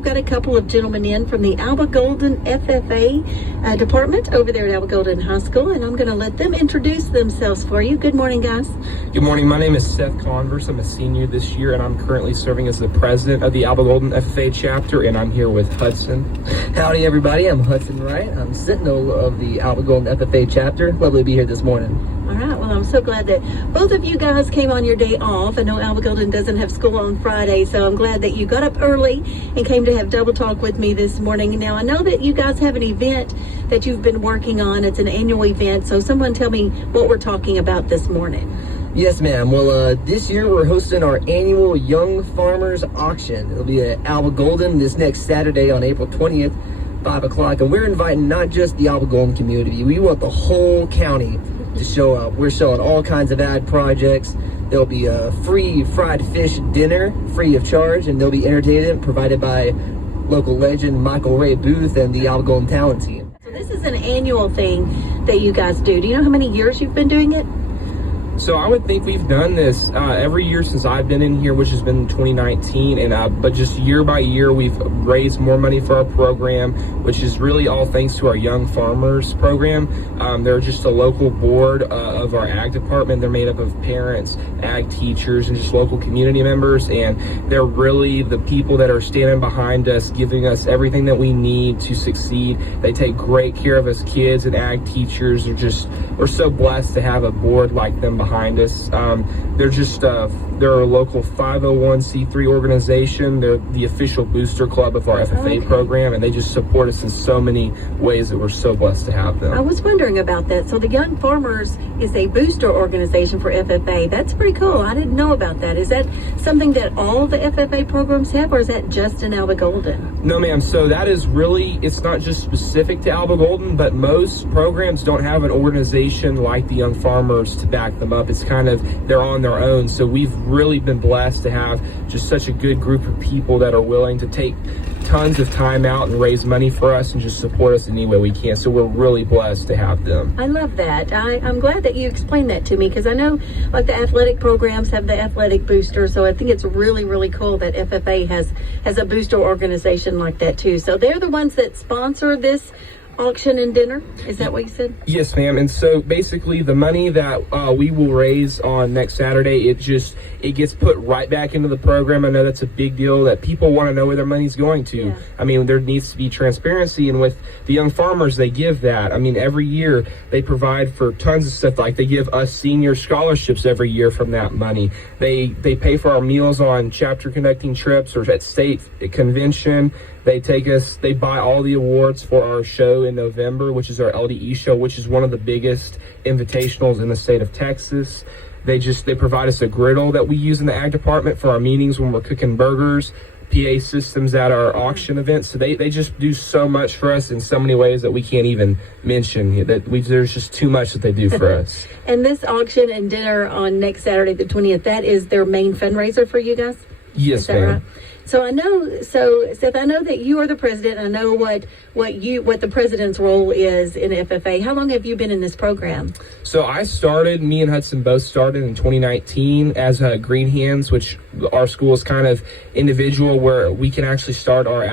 I've got a couple of gentlemen in from the Alba-Golden FFA department over there at Alba-Golden High School, and I'm going to let them introduce themselves for you. Good morning, guys. Good morning. My name is Seth Converse. I'm a senior this year, and I'm currently serving as the president of the Alba-Golden FFA chapter, and I'm here with Hudson. Howdy, everybody. I'm Hudson Wright. I'm Sentinel of the Alba-Golden FFA chapter. Lovely to be here this morning. All right. Well, I'm so glad that both of you guys came on your day off. I know Alba-Golden doesn't have school on Friday, so I'm glad that you got up early and came to have double talk with me this morning. Now, I know that you guys have an event that you've been working on. It's an annual event, so someone tell me what we're talking about this morning. Yes, ma'am. Well, this year we're hosting our annual Young Farmers Auction. It'll be at Alba-Golden this next Saturday on April 20th, 5 o'clock, and we're inviting not just the Alba-Golden community. We want the whole county to show up. We're showing all kinds of ag projects. There'll be a free fried fish dinner, free of charge, and there'll be entertainment provided by local legend Michael Ray Booth and the Alba-Golden Talent Team. So this is an annual thing that you guys do. Do you know how many years you've been doing it? So I would think we've done this every year since I've been in here, which has been 2019. And but just year by year, we've raised more money for our program, which is really all thanks to our Young Farmers program. They're just a local board of our ag department. They're made up of parents, ag teachers, and just local community members. And they're really the people that are standing behind us, giving us everything that we need to succeed. They take great care of us kids, and ag teachers we're so blessed to have a board like them behind us. They're a local 501c3 organization. They're the official booster club of our FFA program, and they just support us in so many ways that we're so blessed to have them. I was wondering about that. So the Young Farmers is a booster organization for FFA. That's pretty cool. I didn't know about that. Is that something that all the FFA programs have, or is that just in Alba-Golden? No, ma'am. So that is really, it's not just specific to Alba-Golden, but most programs don't have an organization like the Young Farmers to back them up. It's kind of, they're on their own. So we've really been blessed to have just such a good group of people that are willing to take tons of time out and raise money for us and just support us in any way we can. So we're really blessed to have them. I love that. I'm glad that you explained that to me, because I know like the athletic programs have the athletic booster. So I think it's really, really cool that FFA has a booster organization like that too. So they're the ones that sponsor this auction and dinner. Is that what you said? Yes, ma'am. And so basically the money that we will raise on next Saturday, it gets put right back into the program. I know that's a big deal, that people want to know where their money's going to. Yeah. I mean, there needs to be transparency, and with the Young Farmers, they give that. I mean, every year they provide for tons of stuff. Like they give us senior scholarships every year from that money. They pay for our meals on chapter conducting trips or at state convention. They buy all the awards for our show in November, which is our LDE show, which is one of the biggest invitationals in the state of Texas. They provide us a griddle that we use in the ag department for our meetings when we're cooking burgers, PA systems at our auction events. So they just do so much for us in so many ways that we can't even mention. There's just too much that they do for us. And this auction and dinner on next Saturday, the 20th, that is their main fundraiser for you guys? Yes, ma'am. Right? So Seth, I know that you are the president. I know what the president's role is in FFA. How long have you been in this program? So me and Hudson both started in 2019 as Green Hands, which our school is kind of individual where we can actually start our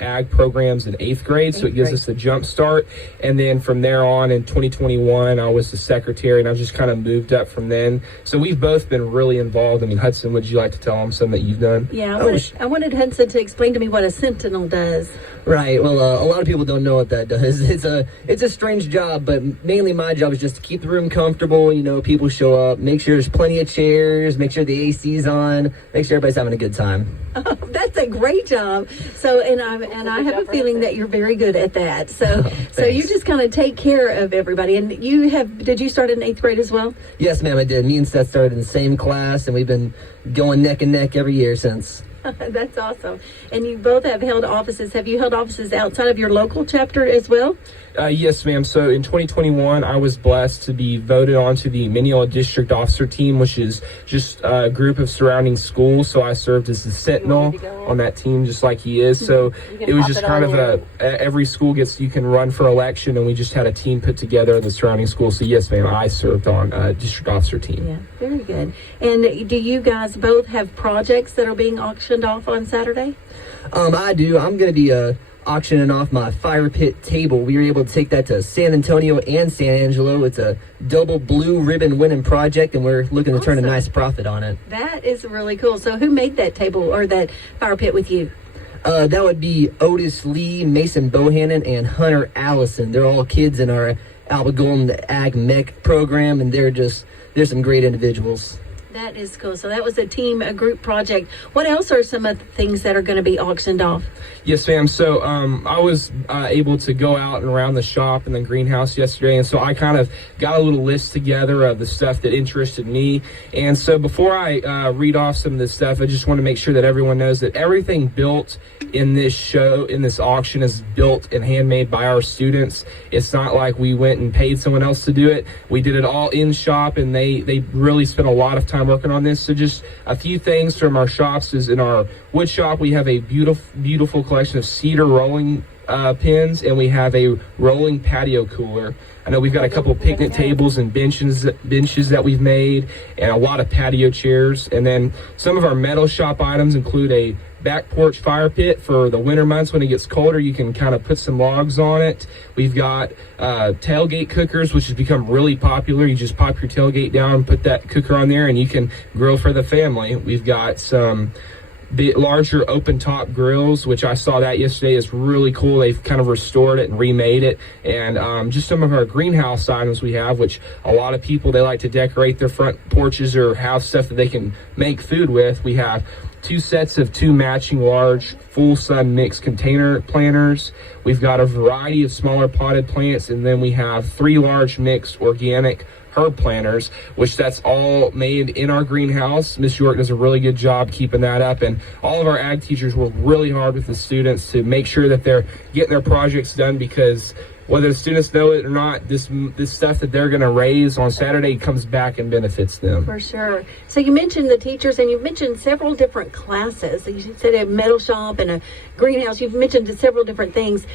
ag programs in 8th grade. So it gives us a jump start. And then from there on in 2021, I was the secretary, and I just kind of moved up from then. So we've both been really involved. I mean, Hudson, would you like to tell them something that you've done? Yeah, I wanted Hudson to explain to me what a sentinel does. Right. Well, a lot of people don't know what that does. It's a strange job, but mainly my job is just to keep the room comfortable. You know, people show up, make sure there's plenty of chairs, make sure the AC's on, make sure everybody's having a good time. Oh, that's a great job. So, and I have a feeling that you're very good at that. So, so you just kind of take care of everybody. And did you start in 8th grade as well? Yes, ma'am, I did. Me and Seth started in the same class, and we've been going neck and neck every year since. That's awesome. And you both have held offices. Have you held offices outside of your local chapter as well? Yes, ma'am. So in 2021, I was blessed to be voted onto the Mineola District Officer Team, which is just a group of surrounding schools. So I served as the Sentinel on that team, just like he is. So it was just kind of every school you can run for election, and we just had a team put together in the surrounding schools. So yes, ma'am, I served on District Officer Team. Yeah, very good. And do you guys both have projects that are being auctioned auctioned off on Saturday? I do. I'm going to be auctioning off my fire pit table. We were able to take that to San Antonio and San Angelo. It's a double blue ribbon winning project, and we're looking to turn a nice profit on it. That is really cool. So who made that table or that fire pit with you? That would be Otis Lee, Mason Bohannon, and Hunter Allison. They're all kids in our Alba-Golden Ag Mech program, and they're some great individuals. That is cool. So that was a group project. What else are some of the things that are going to be auctioned off? Yes, ma'am. So I was able to go out and around the shop and the greenhouse yesterday, and so I kind of got a little list together of the stuff that interested me. And so before I read off some of this stuff, I just want to make sure that everyone knows that everything built in this auction is built and handmade by our students. It's not like we went and paid someone else to do it. We did it all in shop, and they really spent a lot of time working on this. So just a few things from our shops is in our wood shop, we have a beautiful collection of cedar rolling pins, and we have a rolling patio cooler. I know we've got a couple picnic tables and benches that we've made, and a lot of patio chairs. And then some of our metal shop items include a back porch fire pit for the winter months. When it gets colder, you can kind of put some logs on it. We've got tailgate cookers, which has become really popular. You just pop your tailgate down, put that cooker on there, and you can grill for the family. We've got some larger open top grills, which I saw that yesterday. Is really cool. They've kind of restored it and remade it. And just some of our greenhouse items we have, which a lot of people, they like to decorate their front porches or have stuff that they can make food with. We have 2 sets of 2 matching large full sun mixed container planters. We've got a variety of smaller potted plants, and then we have 3 large mixed organic herb planters, which that's all made in our greenhouse. Miss York does a really good job keeping that up, and all of our ag teachers work really hard with the students to make sure that they're getting their projects done, because whether the students know it or not, this stuff that they're going to raise on Saturday comes back and benefits them. For sure. So you mentioned the teachers, and you've mentioned several different classes. You said a metal shop and a greenhouse. You've mentioned several different things.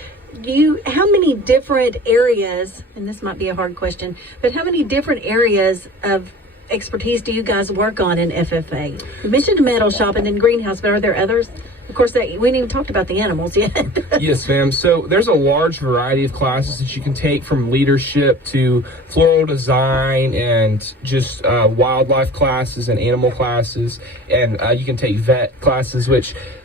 How many different areas, and this might be a hard question, but how many different areas of expertise do you guys work on in FFA? You mentioned a metal shop and then greenhouse, but are there others? Of course, we ain't even talked about the animals yet. Yes, ma'am. So there's a large variety of classes that you can take, from leadership to floral design and just wildlife classes and animal classes. And you can take vet classes,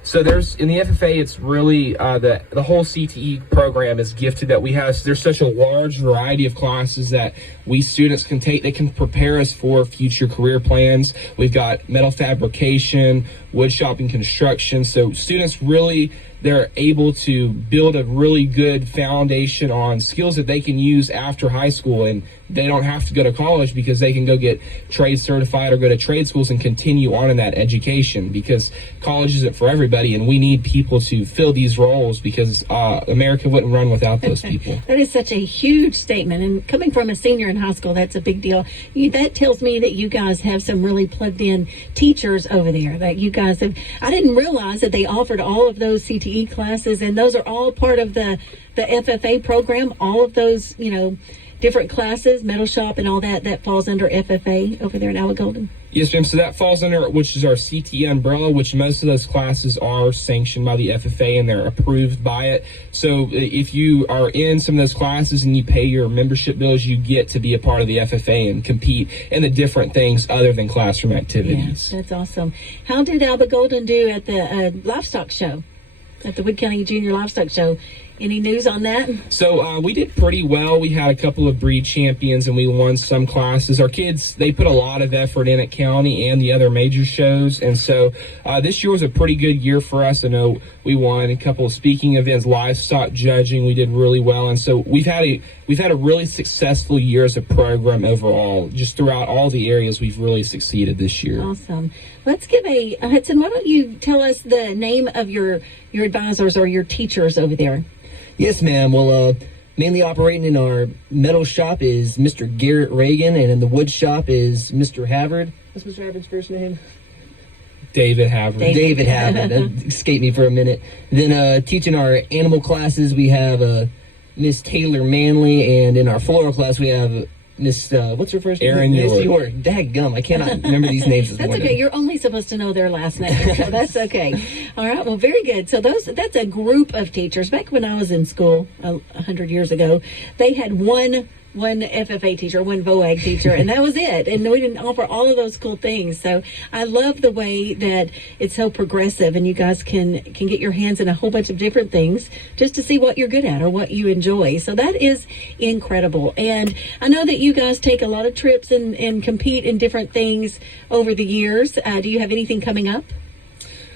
so there's, in the FFA, it's really, the whole CTE program is gifted that we have. So there's such a large variety of classes that we students can take. They can prepare us for future career plans. We've got metal fabrication, wood shop and construction. So students really, they're able to build a really good foundation on skills that they can use after high school, and they don't have to go to college because they can go get trade certified or go to trade schools and continue on in that education, because college isn't for everybody, and we need people to fill these roles, because America wouldn't run without those people. That is such a huge statement, and coming from a senior in high school, that's a big deal. That tells me that you guys have some really plugged in teachers over there, that you guys have. I didn't realize that they offered all of those CTE classes, and those are all part of the FFA program. All of those, different classes, metal shop and all that falls under FFA over there in Alba-Golden. Yes, ma'am. So that falls under, which is our CTE umbrella, which most of those classes are sanctioned by the FFA and they're approved by it. So if you are in some of those classes and you pay your membership bills, you get to be a part of the FFA and compete in the different things other than classroom activities. Yeah, that's awesome. How did Alba-Golden do at the livestock show, at the Wood County Junior Livestock Show? Any news on that? So we did pretty well. We had a couple of breed champions, and we won some classes. Our kids, they put a lot of effort in at county and the other major shows, and so this year was a pretty good year for us. I know we won a couple of speaking events, livestock judging. We did really well, and so we've had a really successful year as a program overall. Just throughout all the areas, we've really succeeded this year. Awesome. Let's give Hudson, why don't you tell us the name of your advisors or your teachers over there? Yes, ma'am. Well, mainly operating in our metal shop is Mr. Garrett Reagan, and in the wood shop is Mr. Havard. What's Mr. Havard's first name? David Havard. David Havard. That escaped me for a minute. Then teaching our animal classes, we have Miss Taylor Manley, and in our floral class, we have Miss, what's her first name? Erin Miss York. York. Daggum, I cannot remember these names this That's morning. okay. You're only supposed to know their last name, so that's okay. All right. Well, very good. So that's a group of teachers. Back when I was in school 100 years ago, they had one FFA teacher, one VOAG teacher, and that was it. And we didn't offer all of those cool things. So I love the way that it's so progressive, and you guys can get your hands in a whole bunch of different things just to see what you're good at or what you enjoy. So that is incredible. And I know that you guys take a lot of trips and compete in different things over the years. Do you have anything coming up?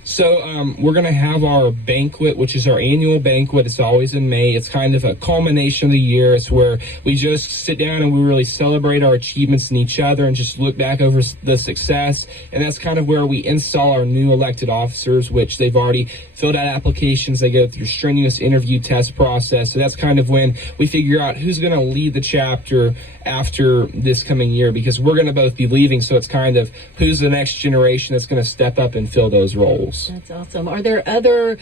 So we're going to have our banquet, which is our annual banquet. It's always in May. It's kind of a culmination of the year. It's where we just sit down and we really celebrate our achievements in each other and just look back over the success. And that's kind of where we install our new elected officers, which they've already filled out applications. They go through strenuous interview test process. So that's kind of when we figure out who's going to lead the chapter after this coming year, because we're going to both be leaving. So it's kind of who's the next generation that's going to step up and fill those roles. That's awesome. Are there other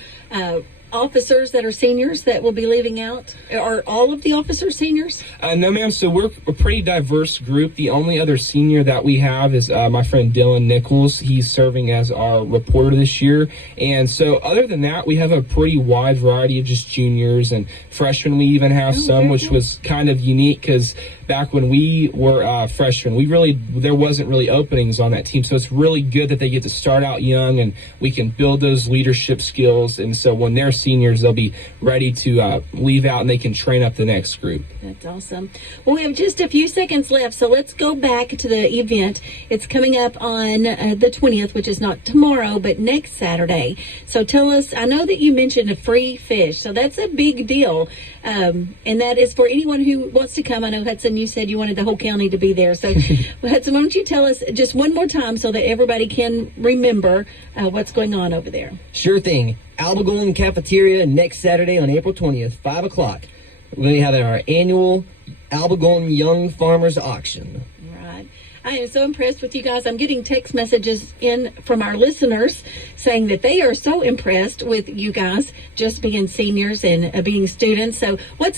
officers that are seniors that will be leaving out? Are all of the officers seniors? No, ma'am. So we're a pretty diverse group. The only other senior that we have is my friend Dylan Nichols. He's serving as our reporter this year. And so other than that, we have a pretty wide variety of just juniors and freshmen. We even have some, which was kind of unique because back when we were freshmen, there wasn't really openings on that team. So it's really good that they get to start out young and we can build those leadership skills. And so when they're seniors, they'll be ready to leave out and they can train up the next group. That's awesome. Well, we have just a few seconds left, so let's go back to the event. It's coming up on the 20th, which is not tomorrow, but next Saturday. So tell us, I know that you mentioned a free fish, so that's a big deal. And that is for anyone who wants to come. I know, Hudson, you said you wanted the whole county to be there. So, Hudson, why don't you tell us just one more time so that everybody can remember what's going on over there? Sure thing. Alba-Golden Cafeteria next Saturday on April 20th, 5 o'clock. We're going to have our annual Alba-Golden Young Farmers Auction. Right. I am so impressed with you guys. I'm getting text messages in from our listeners saying that they are so impressed with you guys just being seniors and being students. So what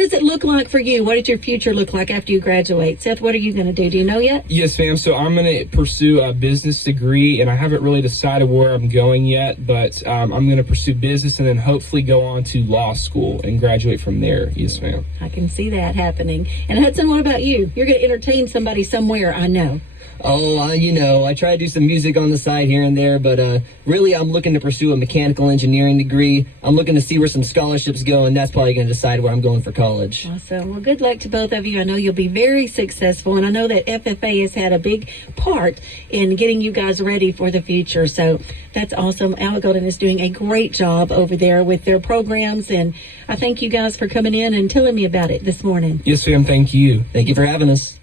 does it look like for you? What does your future look like after you graduate? Seth, what are you going to do? Do you know yet? Yes, ma'am. So I'm going to pursue a business degree, and I haven't really decided where I'm going yet, but I'm going to pursue business and then hopefully go on to law school and graduate from there. Yes, ma'am. I can see that happening. And Hudson, what about you? You're going to entertain somebody somewhere, I know. Oh, I try to do some music on the side here and there, but really I'm looking to pursue a mechanical engineering degree. I'm looking to see where some scholarships go, and that's probably going to decide where I'm going for college. Awesome. Well, good luck to both of you. I know you'll be very successful, and I know that FFA has had a big part in getting you guys ready for the future. So that's awesome. Alba-Golden is doing a great job over there with their programs, and I thank you guys for coming in and telling me about it this morning. Yes, ma'am. Thank you. Thank you for having us.